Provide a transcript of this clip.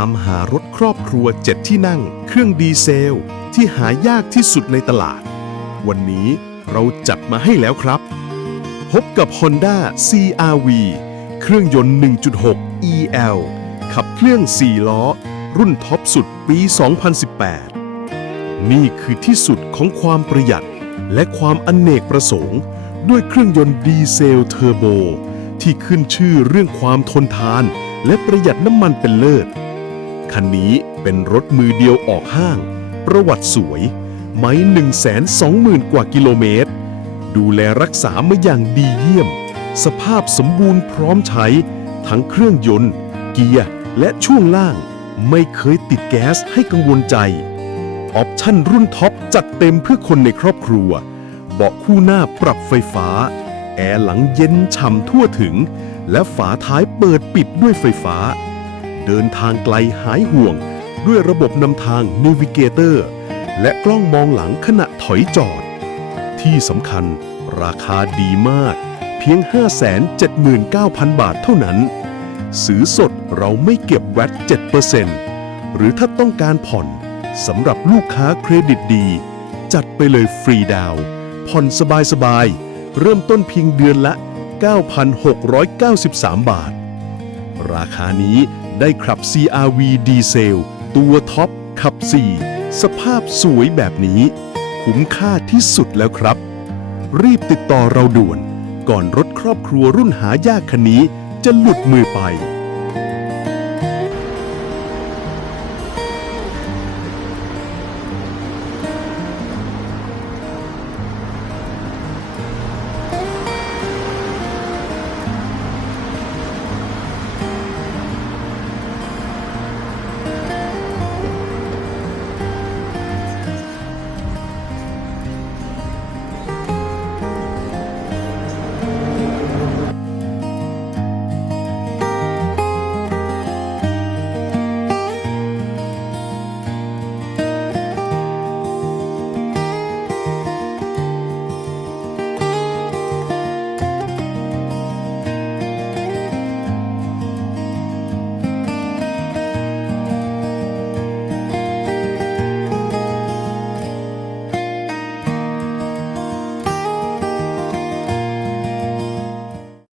ามหารถครอบครัวเจ็ดที่นั่ง เครื่องดีเซล ที่หายากที่สุดในตลาด วันนี้เราจัดมาให้แล้วครับ พบกับ Honda CRV เครื่องยนต์ 1.6 EL ขับเครื่อง 4 ล้อ รุ่นท็อปสุดปี 2018 นี่คือที่สุดของความประหยัดและความอนเนกประสงค์ ด้วยเครื่องยนต์ดีเซลเทอร์โบ ที่ขึ้นชื่อเรื่องความทนทาน และประหยัดน้ำมันเป็นเลิศ คันนี้เป็นรถมือเดียวออกห้าง ประวัติสวย ไม้120,000 กว่ากิโลเมตร ดูแลรักษามาอย่างดีเยี่ยม สภาพสมบูรณ์พร้อมใช้ ทั้งเครื่องยนต์ เกียร์และช่วงล่าง ไม่เคยติดแก๊สให้กังวลใจ ออปชั่นรุ่นท็อปจัดเต็มเพื่อคนในครอบครัว เบาะคู่หน้าปรับไฟฟ้า แอร์หลังเย็นฉ่ำทั่วถึง และฝาท้ายเปิดปิดด้วยไฟฟ้า เดินทางไกลหายห่วง ด้วยระบบนำทาง Navigator และกล้องมองหลังขณะถอยจอด ที่สำคัญราคาดีมาก เพียง 579,000 บาทเท่านั้น ซื้อสดเราไม่เก็บแวต7%หรือถ้าต้องการผ่อนสำหรับลูกค้าเครดิตดี จัดไปเลยฟรีดาวน์ผ่อนสบายๆ เริ่มต้นเพียงเดือนละ 9,693 บาท ราคานี้ ได้ขับ CRV ดีเซล ตัวท็อปขับ 4 สภาพสวยแบบนี้ คุ้มค่าที่สุดแล้วครับ รีบติดต่อเราด่วน ก่อนรถครอบครัวรุ่นหายากคันนี้จะหลุดมือไป